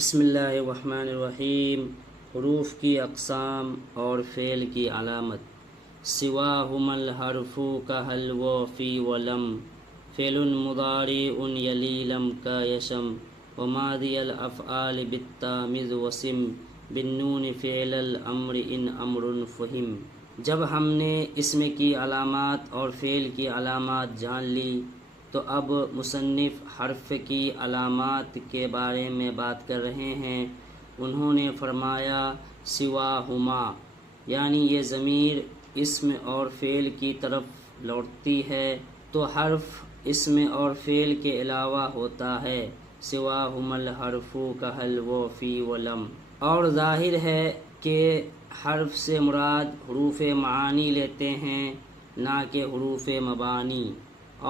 بسم اللہ الرحمن الرحیم۔ حروف کی اقسام اور فعل کی علامت۔ سواہم الحرف کہل و فی ولم، فعل مضارع یلی لم کا یشم، وماضی الافعال بالتامز وسم، بالنون فعل الامر ان امر فہم۔ جب ہم نے اسم کی علامات اور فعل کی علامات جان لی تو اب مصنف حرف کی علامات کے بارے میں بات کر رہے ہیں۔ انہوں نے فرمایا سواہما، یعنی یہ ضمیر اسم اور فعل کی طرف لوٹتی ہے تو حرف اسم اور فعل کے علاوہ ہوتا ہے۔ سواہم الحرف کہل و فی ولم، اور ظاہر ہے کہ حرف سے مراد حروف معانی لیتے ہیں نہ کہ حروف مبانی،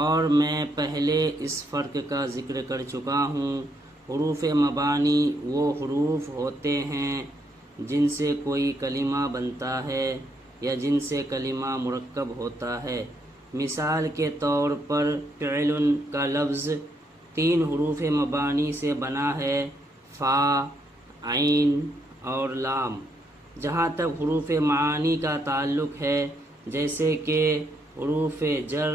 اور میں پہلے اس فرق کا ذکر کر چکا ہوں۔ حروف مبانی وہ حروف ہوتے ہیں جن سے کوئی کلمہ بنتا ہے یا جن سے کلمہ مرکب ہوتا ہے۔ مثال کے طور پر فعل کا لفظ 3 حروف مبانی سے بنا ہے، فا، عین اور لام۔ جہاں تک حروف معانی کا تعلق ہے، جیسے کہ حروف جر،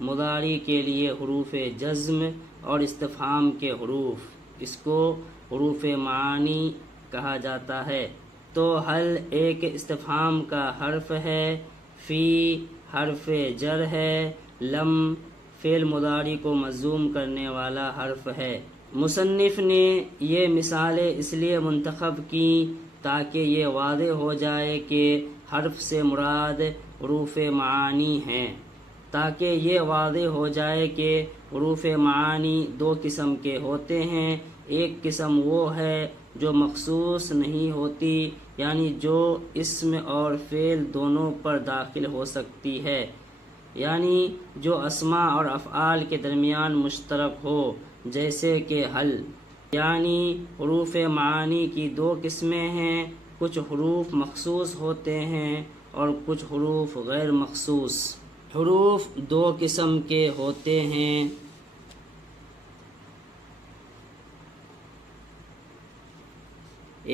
مضارع کے لیے حروف جزم اور استفہام کے حروف، اس کو حروف معانی کہا جاتا ہے۔ تو حل ایک استفہام کا حرف ہے، فی حرف جر ہے، لم فعل مضارع کو مجزوم کرنے والا حرف ہے۔ مصنف نے یہ مثالیں اس لیے منتخب کیں تاکہ یہ واضح ہو جائے کہ حرف سے مراد حروف معانی ہیں۔ تاکہ یہ واضح ہو جائے کہ حروف معانی 2 قسم کے ہوتے ہیں۔ ایک قسم وہ ہے جو مخصوص نہیں ہوتی، یعنی جو اسم اور فعل دونوں پر داخل ہو سکتی ہے، یعنی جو اسماء اور افعال کے درمیان مشترک ہو، جیسے کہ حل۔ یعنی حروف معانی کی 2 قسمیں ہیں، کچھ حروف مخصوص ہوتے ہیں اور کچھ حروف غیر مخصوص۔ حروف 2 قسم کے ہوتے ہیں،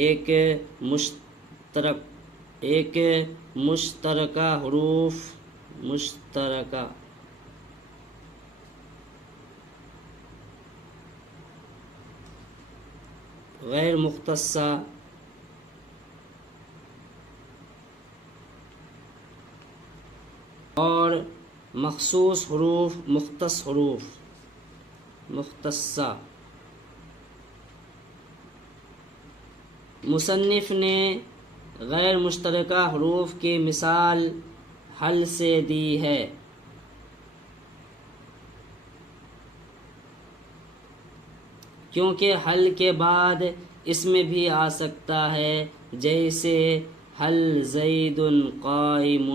ایک مشترکہ حروف، مشترکہ غیر مختصہ، اور مخصوص حروف، مختص حروف، مختصہ۔ مصنف نے غیر مشترکہ حروف کی مثال حل سے دی ہے۔ کیونکہ حل کے بعد اسم بھی آ سکتا ہے، جیسے حل زید قائم۔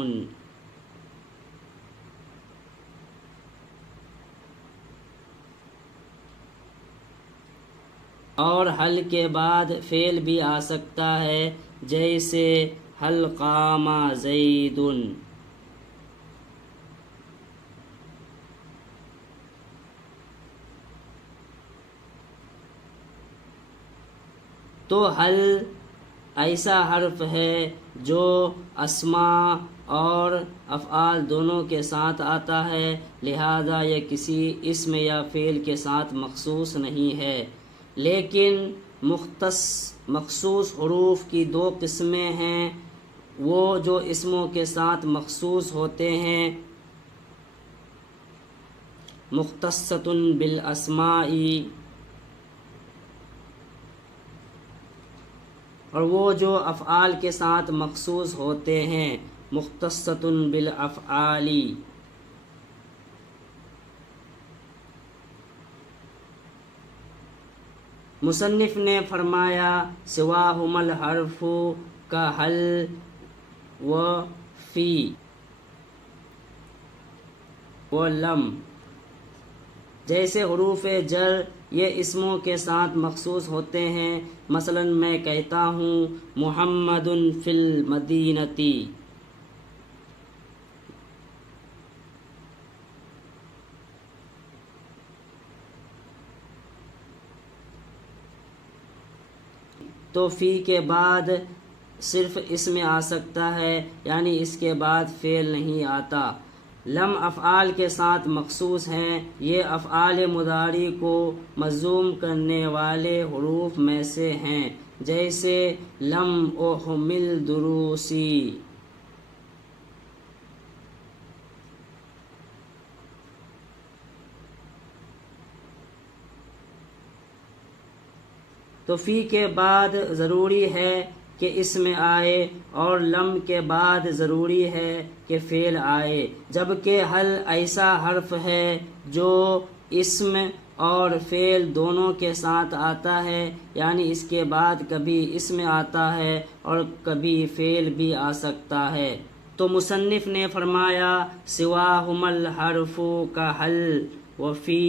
اور حل کے بعد فعل بھی آ سکتا ہے، جیسے حل قام زید۔ تو حل ایسا حرف ہے جو اسماء اور افعال دونوں کے ساتھ آتا ہے، لہذا یہ کسی اسم یا فعل کے ساتھ مخصوص نہیں ہے۔ لیکن مخصوص حروف کی 2 قسمیں ہیں، وہ جو اسموں کے ساتھ مخصوص ہوتے ہیں، مختصۃ بالاسماء، اور وہ جو افعال کے ساتھ مخصوص ہوتے ہیں، مختصۃ بالافعال۔ مصنف نے فرمایا سواہم الحرف کا حل و فی و لم، جیسے حروف جر یہ اسموں کے ساتھ مخصوص ہوتے ہیں۔ مثلا میں کہتا ہوں محمد فی المدینۃ، تو فی کے بعد صرف اسم آ سکتا ہے، یعنی اس کے بعد فعل نہیں آتا۔ لم افعال کے ساتھ مخصوص ہیں، یہ افعال مضارع کو مجزوم کرنے والے حروف میں سے ہیں، جیسے لم احمل دروسی۔ تو فی کے بعد ضروری ہے کہ اسم آئے اور لم کے بعد ضروری ہے کہ فعل آئے، جبکہ حل ایسا حرف ہے جو اسم اور فعل دونوں کے ساتھ آتا ہے، یعنی اس کے بعد کبھی اسم آتا ہے اور کبھی فعل بھی آ سکتا ہے۔ تو مصنف نے فرمایا سواہم الحرف کا حل و فی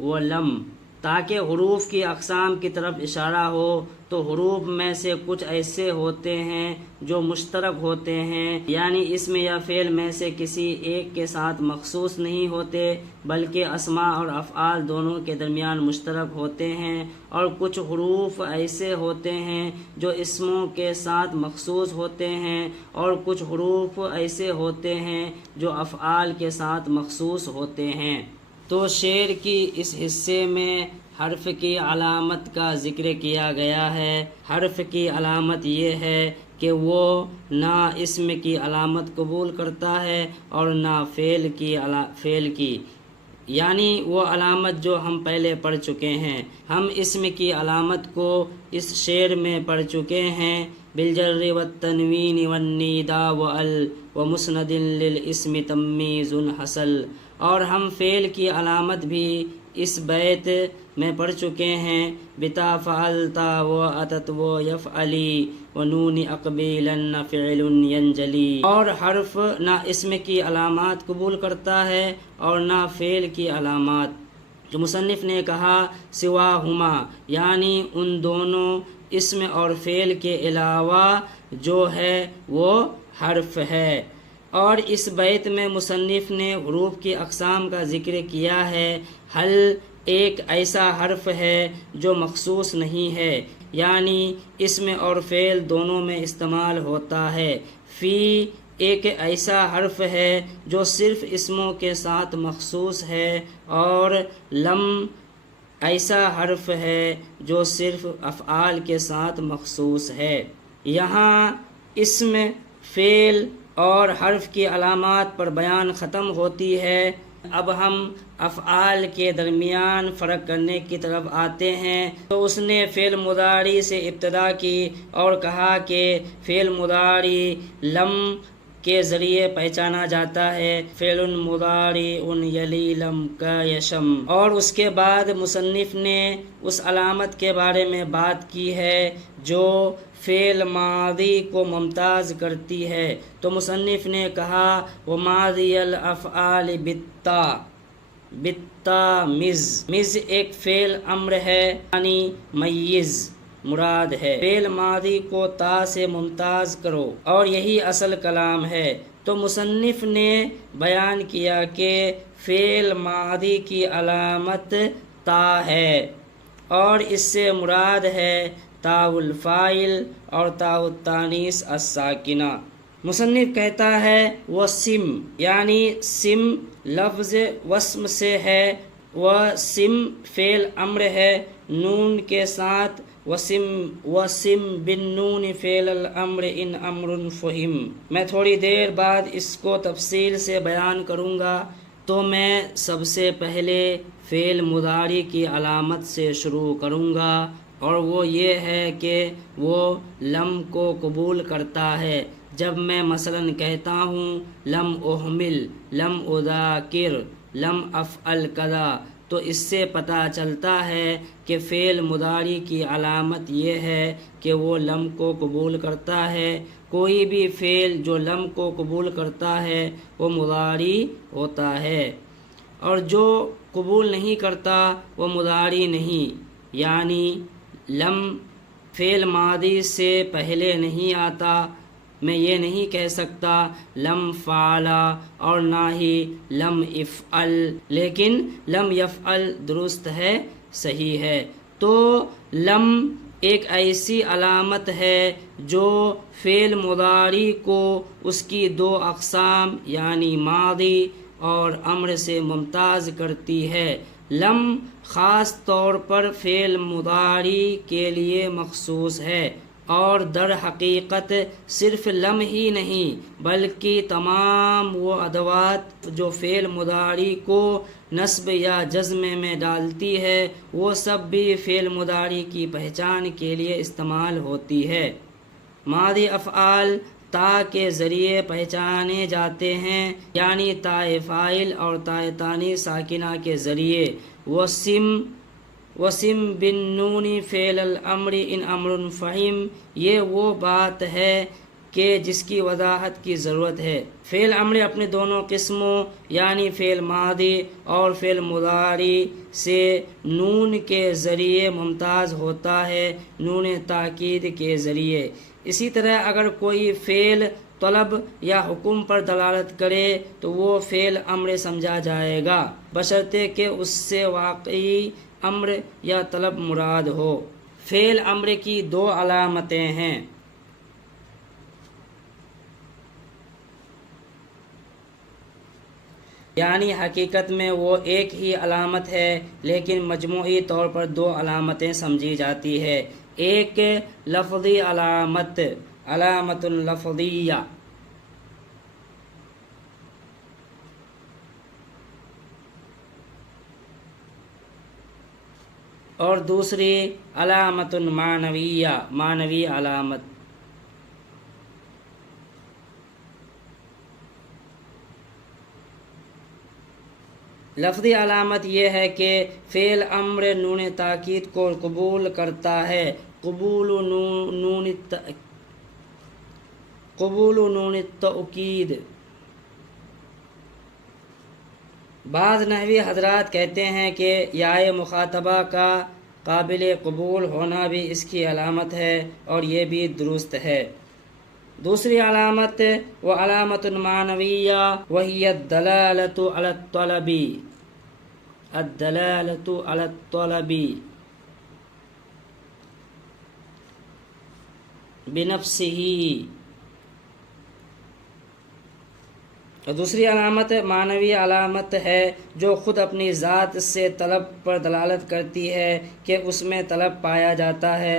و لم، تاکہ حروف کی اقسام کی طرف اشارہ ہو۔ تو حروف میں سے کچھ ایسے ہوتے ہیں جو مشترک ہوتے ہیں، یعنی اسم یا فعل میں سے کسی ایک کے ساتھ مخصوص نہیں ہوتے بلکہ اسماء اور افعال دونوں کے درمیان مشترک ہوتے ہیں، اور کچھ حروف ایسے ہوتے ہیں جو اسموں کے ساتھ مخصوص ہوتے ہیں، اور کچھ حروف ایسے ہوتے ہیں جو افعال کے ساتھ مخصوص ہوتے ہیں۔ تو شعر کی اس حصے میں حرف کی علامت کا ذکر کیا گیا ہے۔ حرف کی علامت یہ ہے کہ وہ نہ اسم کی علامت قبول کرتا ہے اور نہ فعل کی، یعنی وہ علامت جو ہم پہلے پڑھ چکے ہیں۔ ہم اسم کی علامت کو اس شعر میں پڑھ چکے ہیں، بالجر والتنوین والنداء وال ومسند للاسم تمییز حصل، اور ہم فعل کی علامت بھی اس بیت میں پڑھ چکے ہیں، بتا فعلتا و اتت و یفعلی و نون اقبیلن فعل ینجلی۔ اور حرف نہ اسم کی علامات قبول کرتا ہے اور نہ فعل کی علامات۔ جو مصنف نے کہا سواہما، یعنی ان دونوں اسم اور فعل کے علاوہ جو ہے وہ حرف ہے۔ اور اس بیت میں مصنف نے حروف کی اقسام کا ذکر کیا ہے۔ حل ایک ایسا حرف ہے جو مخصوص نہیں ہے، یعنی اسم اور فعل دونوں میں استعمال ہوتا ہے۔ فی ایک ایسا حرف ہے جو صرف اسموں کے ساتھ مخصوص ہے، اور لم ایسا حرف ہے جو صرف افعال کے ساتھ مخصوص ہے۔ یہاں اسم، فعل اور حرف کی علامات پر بیان ختم ہوتی ہے۔ اب ہم افعال کے درمیان فرق کرنے کی طرف آتے ہیں۔ تو اس نے فعل مضارع سے ابتدا کی اور کہا کہ فعل مضارع لم کے ذریعے پہچانا جاتا ہے، فعل مضارع یلی لم کا یشم۔ اور اس کے بعد مصنف نے اس علامت کے بارے میں بات کی ہے جو فعل ماضی کو ممتاز کرتی ہے۔ تو مصنف نے کہا وماضی الافعال بالتا مز ایک فعل امر ہے، یعنی میز مراد ہے، فعل ماضی کو تا سے ممتاز کرو، اور یہی اصل کلام ہے۔ تو مصنف نے بیان کیا کہ فعل ماضی کی علامت تا ہے، اور اس سے مراد ہے تاء الفاعل اور تاء التانیث الساکنہ۔ مصنف کہتا ہے وہ سم، یعنی سم لفظ وسم سے ہے، وہ سم فعل امر ہے نون کے ساتھ، وسم بالنون فعل الامر ان امر فہم۔ میں تھوڑی دیر بعد اس کو تفصیل سے بیان کروں گا۔ تو میں سب سے پہلے فعل مضارع کی علامت سے شروع کروں گا، اور وہ یہ ہے کہ وہ لم کو قبول کرتا ہے۔ جب میں مثلا کہتا ہوں لم احمل، لم اذاکر، لم افعل کذا، تو اس سے پتہ چلتا ہے کہ فعل مضارع کی علامت یہ ہے کہ وہ لم کو قبول کرتا ہے۔ کوئی بھی فعل جو لم کو قبول کرتا ہے وہ مضارع ہوتا ہے، اور جو قبول نہیں کرتا وہ مضارع نہیں، یعنی لم فعل ماضی سے پہلے نہیں آتا۔ میں یہ نہیں کہہ سکتا لم فعلا اور نہ ہی لم افعل، لیکن لم یفعل درست ہے، صحیح ہے۔ تو لم ایک ایسی علامت ہے جو فعل مضارع کو اس کی دو اقسام یعنی ماضی اور امر سے ممتاز کرتی ہے۔ لم خاص طور پر فعل مضارع کے لیے مخصوص ہے، اور در حقیقت صرف لم ہی نہیں بلکہ تمام وہ ادوات جو فعل مضارع کو نصب یا جزم میں ڈالتی ہے وہ سب بھی فعل مضارع کی پہچان کے لیے استعمال ہوتی ہے۔ ماضی افعال تا کے ذریعے پہچانے جاتے ہیں، یعنی تائے فاعل اور تائے تانی ساکنہ کے ذریعے۔ وسم بن نون فعل الامر ان امر فہم، یہ وہ بات ہے کہ جس کی وضاحت کی ضرورت ہے۔ فعل امر اپنے دونوں قسموں یعنی فعل ماضی اور فعل مضارع سے نون کے ذریعے ممتاز ہوتا ہے، نون تاکید کے ذریعے۔ اسی طرح اگر کوئی فعل طلب یا حکم پر دلالت کرے تو وہ فعل امر سمجھا جائے گا، بشرطے کہ اس سے واقعی امر یا طلب مراد ہو۔ فعل امر کی دو علامتیں ہیں، یعنی حقیقت میں وہ ایک ہی علامت ہے لیکن مجموعی طور پر دو علامتیں سمجھی جاتی ہے۔ ایک لفظی علامت، علامت لفظیہ، اور دوسری علامت معنویہ، معنوی علامت۔ لفظی علامت یہ ہے کہ فعل امر نون تاکید کو قبول کرتا ہے، قبول نون التوکید۔ بعض نحوی حضرات کہتے ہیں کہ یائے مخاطبہ کا قابل قبول ہونا بھی اس کی علامت ہے، اور یہ بھی درست ہے۔ دوسری علامت وہ علامت معنویہ، وہی الدلالۃ علی الطلب، الدلالۃ علی الطلب بنفسہ۔ دوسری علامت معنوی علامت ہے جو خود اپنی ذات سے طلب پر دلالت کرتی ہے کہ اس میں طلب پایا جاتا ہے۔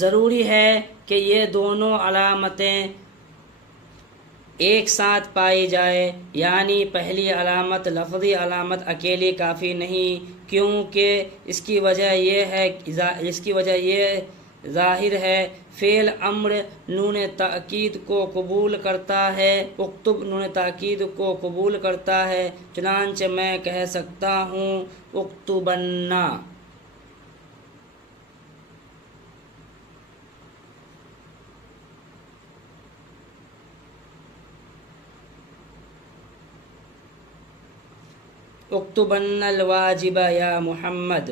ضروری ہے کہ یہ دونوں علامتیں ایک ساتھ پائی جائے، یعنی پہلی علامت لفظی علامت اکیلی کافی نہیں، کیونکہ اس کی وجہ یہ ظاہر ہے فعل امر نون تاکید کو قبول کرتا ہے، اکتب نون تاکید کو قبول کرتا ہے، چنانچہ میں کہہ سکتا ہوں اکتبن۔ اکتبن الواجب یا محمد۔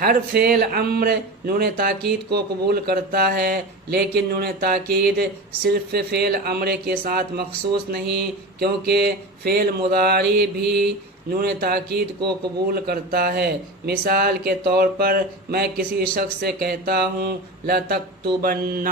ہر فعل امر نون تاکید کو قبول کرتا ہے، لیکن نون تاکید صرف فعل امر کے ساتھ مخصوص نہیں، کیونکہ فعل مضارع بھی نون تاکید کو قبول کرتا ہے۔ مثال کے طور پر میں کسی شخص سے کہتا ہوں لَتَكْتُبَنَّ،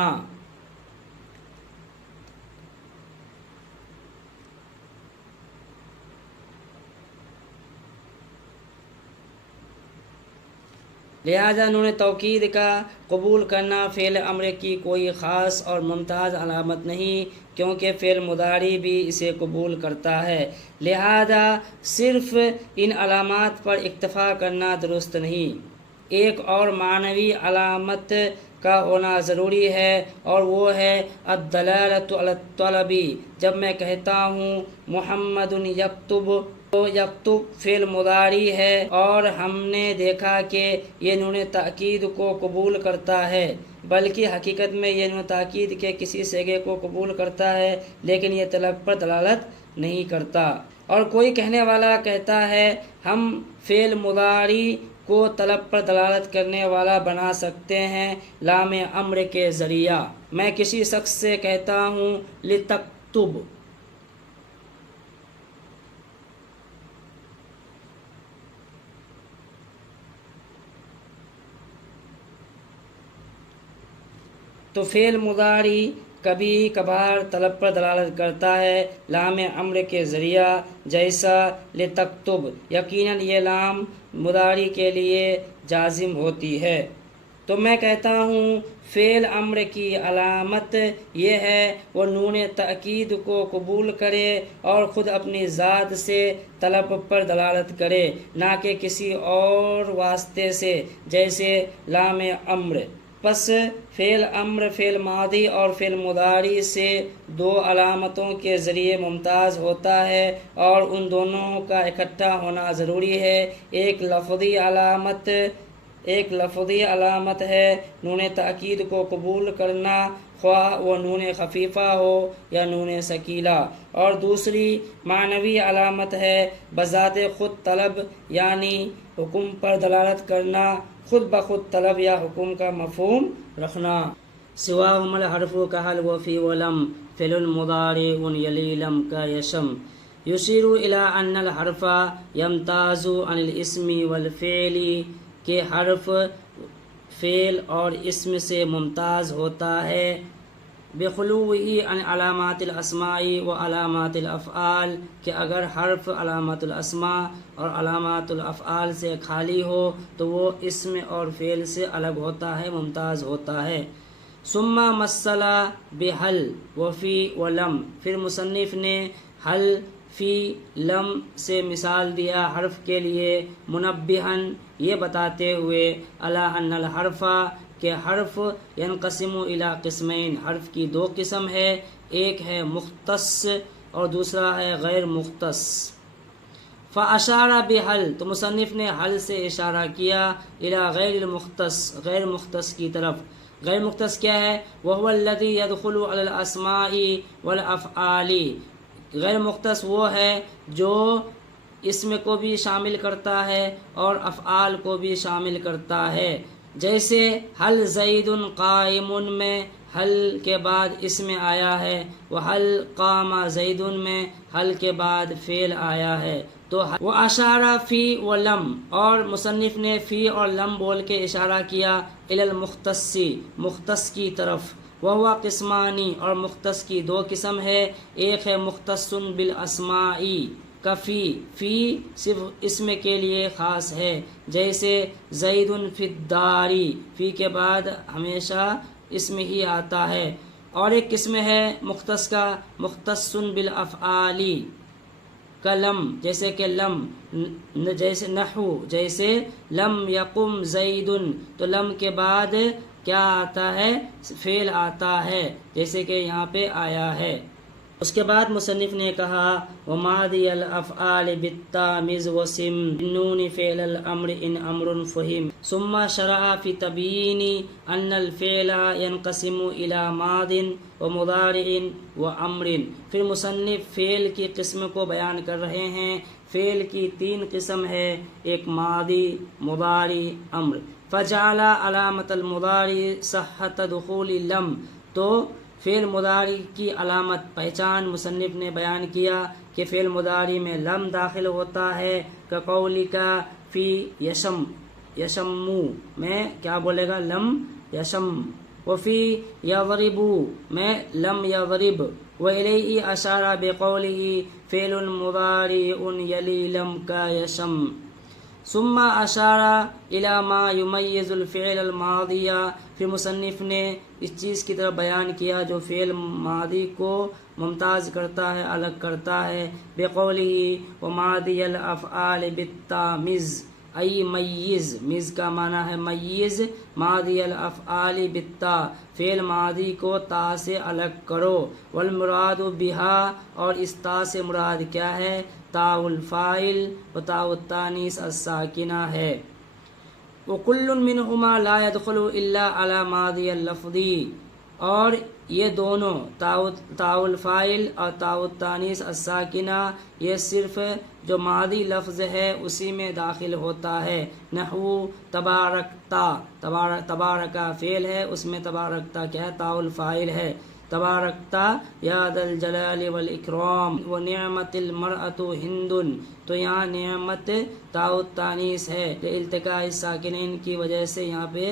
لہذا نون توکید کا قبول کرنا فعل امر کی کوئی خاص اور ممتاز علامت نہیں، کیونکہ فعل مضارع بھی اسے قبول کرتا ہے، لہذا صرف ان علامات پر اکتفا کرنا درست نہیں۔ ایک اور معنوی علامت کا ہونا ضروری ہے، اور وہ ہے الدلالۃ علی الطلب۔ جب میں کہتا ہوں محمد یکتب، تو یکتب فعل مضارع ہے اور ہم نے دیکھا کہ یہ نون تاکید کو قبول کرتا ہے، بلکہ حقیقت میں یہ نون تاکید کے کسی صیغے کو قبول کرتا ہے لیکن یہ طلب پر دلالت نہیں کرتا۔ اور کوئی کہنے والا کہتا ہے ہم فعل مضارع کو طلب پر دلالت کرنے والا بنا سکتے ہیں لام امر کے ذریعہ۔ میں کسی شخص سے کہتا ہوں لتکتب، تو فعل مضارع کبھی کبھار طلب پر دلالت کرتا ہے لام امر کے ذریعہ، جیسا لتکتب، یقیناً یہ لام مضارع کے لیے جازم ہوتی ہے۔ تو میں کہتا ہوں فعل امر کی علامت یہ ہے وہ نون تأکید کو قبول کرے اور خود اپنی ذات سے طلب پر دلالت کرے، نہ کہ کسی اور واسطے سے، جیسے لام امر۔ پس فعل امر فعل ماضی اور فعل مضارع سے دو علامتوں کے ذریعے ممتاز ہوتا ہے اور ان دونوں کا اکٹھا ہونا ضروری ہے۔ ایک لفظی علامت ہے نون تأکید کو قبول کرنا، خواہ وہ نون خفیفہ ہو یا نون ثقیلہ، اور دوسری معنوی علامت ہے بذات خود طلب یعنی حکم پر دلالت کرنا، خود بخود طلب یا حکم کا مفہوم رکھنا۔ سواہم الحرف کحل وفی ولم فعل مضارع یلی لم کا یشم یشیر الی ان الحرف یمتاز عن الاسم والفعل، کہ حرف فعل اور اسم سے ممتاز ہوتا ہے بخلوہ عن علامات الاسماء و علامات الافعال، کہ اگر حرف علامات الاسماء اور علامات الافعال سے خالی ہو تو وہ اسم اور فعل سے الگ ہوتا ہے، ممتاز ہوتا ہے۔ ثم مثل بحل وفی ولم، پھر مصنف نے حل، فی، لم سے مثال دیا حرف کے لیے، منبہن، یہ بتاتے ہوئے، علی ان الحرف، کہ حرف ینقسم الی قسمین، حرف کی دو قسم ہے، ایک ہے مختص اور دوسرا ہے غیر مختص۔ فاشار بحل، تو مصنف نے حل سے اشارہ کیا، الی غیر المختص، غیر مختص کی طرف۔ غیر مختص کیا ہے؟ وہو الذی یدخل علی الاسماء والافعال، غیر مختص وہ ہے جو اسم کو بھی شامل کرتا ہے اور افعال کو بھی شامل کرتا ہے، جیسے حل زید قائم میں حل کے بعد اسم آیا ہے، وحل قام زید میں حل کے بعد فعل آیا ہے۔ تو وہ اشارہ فی و لم، اور مصنف نے فی اور لم بول کے اشارہ کیا الی المختص، مختص کی طرف۔ وہو قسمانی، اور مختص کی دو قسم ہے، ایک ہے مختص بالاسماء کا فی صرف اسم کے لیے خاص ہے، جیسے زید فی الدار، فی کے بعد ہمیشہ اسم ہی آتا ہے۔ اور ایک قسم ہے مختص کا مختص بالافعال کا لم، جیسے کہ لم، جیسے نحو، جیسے لم یقم زید، تو لم کے بعد کیا آتا ہے؟ فعل آتا ہے، جیسے کہ یہاں پہ آیا ہے۔ اس کے بعد مصنف نے کہا وماضی الافعال بالتامز وسم بالنون فعل الامر ان امر فہم، ثم شرع فی تبیین ان الفعل ينقسم الى ماض ومضارع وامر۔ پھر مصنف فعل کی قسم کو بیان کر رہے ہیں۔ فعل کی تین قسم ہے، ایک ماضی، مضارع، امر۔ فجعل علامت المضارع صحت دخول لم، تو فعل مضارع کی علامت پہچان مصنف نے بیان کیا کہ فعل مضارع میں لم داخل ہوتا ہے، کقولک فی یشم، یشمو میں کیا بولے گا؟ لم یشم۔ وفی یضرب میں لم یضرب۔ وإلیہ اشار بقولہ فعل مضارع یلی لم کا یشم۔ ثم اشار الی ما یمیز الفعل الماضی، پھر مصنف نے اس چیز کی طرف بیان کیا جو فعل ماضی کو ممتاز کرتا ہے، الگ کرتا ہے، بقولہ وماضی الافعال بالتامز، ای میز، میز کا معنی ہے میز، ماضی الافعال بالتا، فعل ماضی کو تا سے الگ کرو، والمراد بہا، اور اس تا سے مراد کیا ہے؟ تاء الفاعل و تاء التانیث الساکنہ ہے۔ وکل منہما لا يدخل الا علی ماضی اللفظ، اور یہ دونوں تاء الفاعل اور تاء التانیث الساکنہ یہ صرف جو ماضی لفظ ہے اسی میں داخل ہوتا ہے۔ نحو تبارکتا، تبارکا فعل ہے، اس میں تبارکتا کیا ہے؟ تاء الفاعل ہے۔ تبارکتا یا ذا الجلال والاکرام، ونعمت المرأۃ ہند، تو یہاں نعمت تاء التانیث ہے، التقاء الساکنین کی وجہ سے یہاں پہ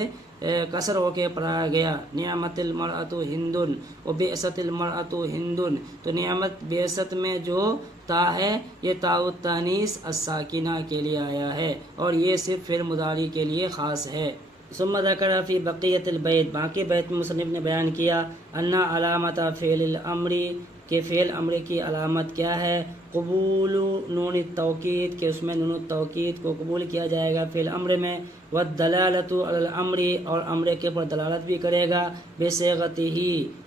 کسر ہو کے پڑھایا گیا۔ نعمت المرأۃ ہندن و بعثت المرأۃ ہندن، تو نعمت بعثت میں جو تا ہے یہ تاء التانیث الساکنہ کے لیے آیا ہے، اور یہ صرف فعل مضارع کے لیے خاص ہے۔ ثم ذکر فی بقیت البیت، باقی بیت میں مصنف نے بیان کیا ان علامت فعل الامر، کہ فعل امر کی علامت کیا ہے، قبول نون التوکید، کہ اس میں نون التوکید کو قبول کیا جائے گا فعل امر میں، والدلالۃ علی الامر، اور امر کے پر دلالت بھی کرے گا، بصیغتہ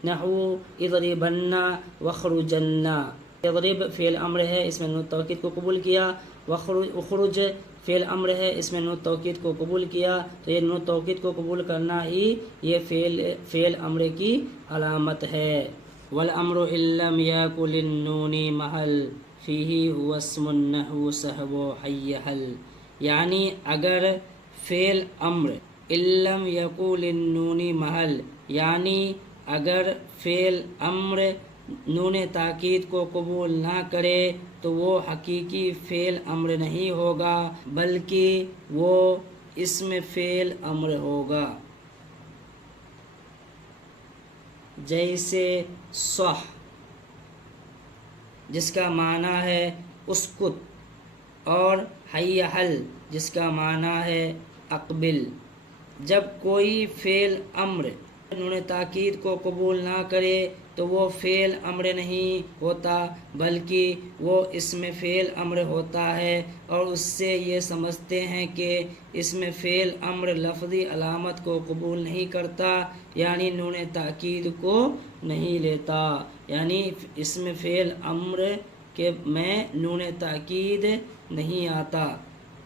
نحو اضربن واخرجن۔ اضرب فعل امر ہے، اس میں نون التوکید کو قبول کیا، اخرج فعل امر ہے، اس میں نون توکید کو قبول کیا، تو یہ نون توکید کو قبول کرنا ہی یہ فعل امر کی علامت ہے۔ والامر ان لم یکن للنون محل فیہ هو اسم نحو صحب حی حل، یعنی اگر فعل امر ان لم یکن للنون محل، یعنی اگر فعل امر نون تاکید کو قبول نہ کرے تو وہ حقیقی فعل امر نہیں ہوگا، بلکہ وہ اسم فعل امر ہوگا۔ جیسے صح، جس کا معنی ہے اسکت، اور حی حل، جس کا معنی ہے اقبل۔ جب کوئی فعل امر نون تاکید کو قبول نہ کرے تو وہ فعل امر نہیں ہوتا، بلکہ وہ اسم فعل امر ہوتا ہے، اور اس سے یہ سمجھتے ہیں کہ اسم فعل امر لفظی علامت کو قبول نہیں کرتا، یعنی نون تاکید کو نہیں لیتا، یعنی اسم فعل امر کے میں نون تاکید نہیں آتا،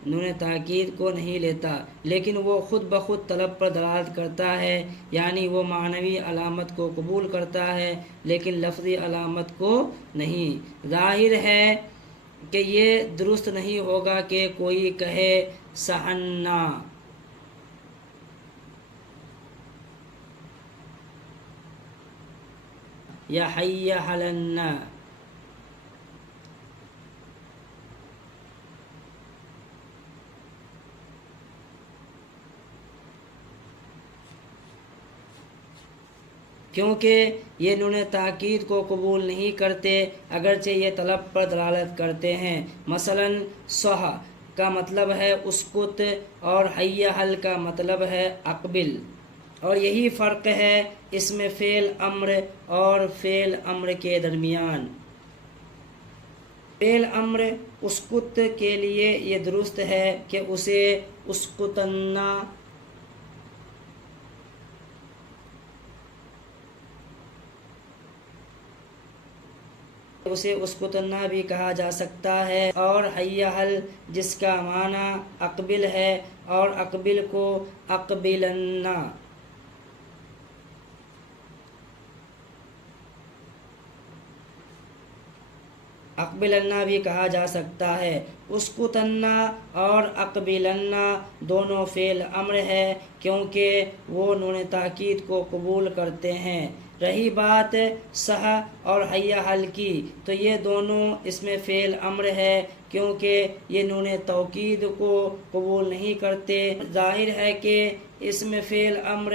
نون تاکید کو نہیں لیتا، لیکن وہ خود بخود طلب پر دلالت کرتا ہے، یعنی وہ معنوی علامت کو قبول کرتا ہے لیکن لفظی علامت کو نہیں۔ ظاہر ہے کہ یہ درست نہیں ہوگا کہ کوئی کہے سہنا یا حی حلن، کیونکہ یہ نون تاکید کو قبول نہیں کرتے اگرچہ یہ طلب پر دلالت کرتے ہیں۔ مثلا صح کا مطلب ہے اسکت اور حی حل کا مطلب ہے اقبل، اور یہی فرق ہے اسم فعل امر اور فعل امر کے درمیان۔ فعل امر اسکت کے لیے یہ درست ہے کہ اسے اسکتنا بھی کہا جا سکتا ہے، اور حی حل جس کا معنی اقبل ہے، اور اقبل کو اقبلنا بھی کہا جا سکتا ہے۔ اسکتنا اور اقبلنا دونوں فعل امر ہے کیونکہ وہ نون تاکید کو قبول کرتے ہیں۔ رہی بات صح اور حی حل کی، تو یہ دونوں اسم فعل امر ہے کیونکہ یہ نون توکید کو قبول نہیں کرتے۔ ظاہر ہے کہ اسم فعل امر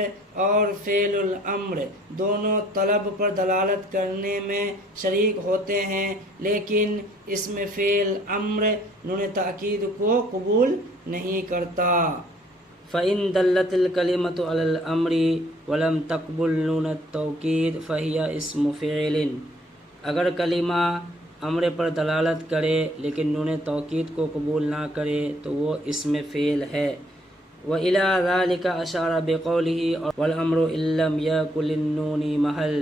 اور فعل الامر دونوں طلب پر دلالت کرنے میں شریک ہوتے ہیں، لیکن اسم فعل امر نون تاکید کو قبول نہیں کرتا۔ فَإِن دَلَّتِ الْكَلِمَةُ عَلَى الْأَمْرِ وَلَمْ تَقْبُلْ نُونَ التَّوْكِيدِ فَهِيَ اسْمُ فِعْلٍ، اگر کلمہ امر پر دلالت کرے لیکن نون توکید کو قبول نہ کرے تو وہ اسم فعل ہے۔ وَإِلَى ذَلِكَ أَشَارَ بِقَوْلِهِ وَالْأَمْرُ إِن لَّمْ يَكُن لِّلنُّونِ مَحَلٌ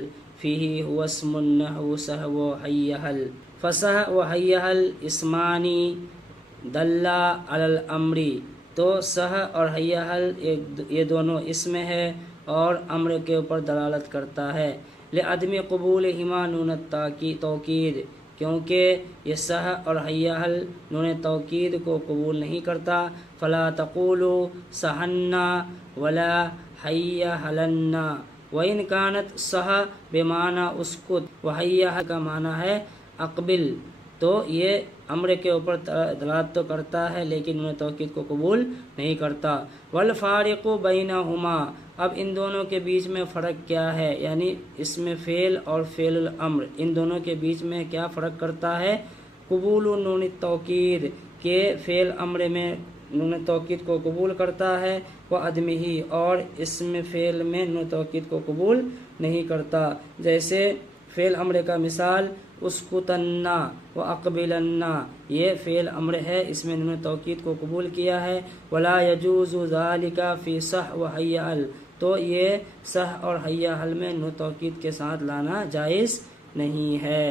فِيهِ هُوَ اسْمٌ نَحْوُ صَحْوَ وَحَيَّ حَلَ، فصح وحی حل اسمانی دلّا علی الامر، تو صح اور حی حل یہ دونوں اسم ہے اور امر کے اوپر دلالت کرتا ہے۔ لعدم قبولہما نون توکید، کیونکہ یہ صح اور حی حل نون توکید کو قبول نہیں کرتا۔ فلا تقولوا صحنا ولا حی حلنا، وإن كانت صح بمعنى اسکت وحی حل کا معنی ہے اقبل، تو یہ امر کے اوپر دلالت تو کرتا ہے لیکن نون توکید کو قبول نہیں کرتا۔ والفارق بینہما، اب ان دونوں کے بیچ میں فرق کیا ہے، یعنی اسم فعل اور فعل الامر ان دونوں کے بیچ میں کیا فرق کرتا ہے؟ قبول نون توکید کے فعل امر میں نون توکید کو قبول کرتا ہے، وہ عدمی ہی، اور اسم فعل میں نون توکید کو قبول نہیں کرتا۔ جیسے فعل امر کا مثال اسکتنا و اقبلنا، یہ فعل امر ہے، اس میں نون توکید کو قبول کیا ہے۔ ولا یجوز ذالک فی صح و حی ال، تو یہ صح اور حی ال میں نون توکید کے ساتھ لانا جائز نہیں ہے۔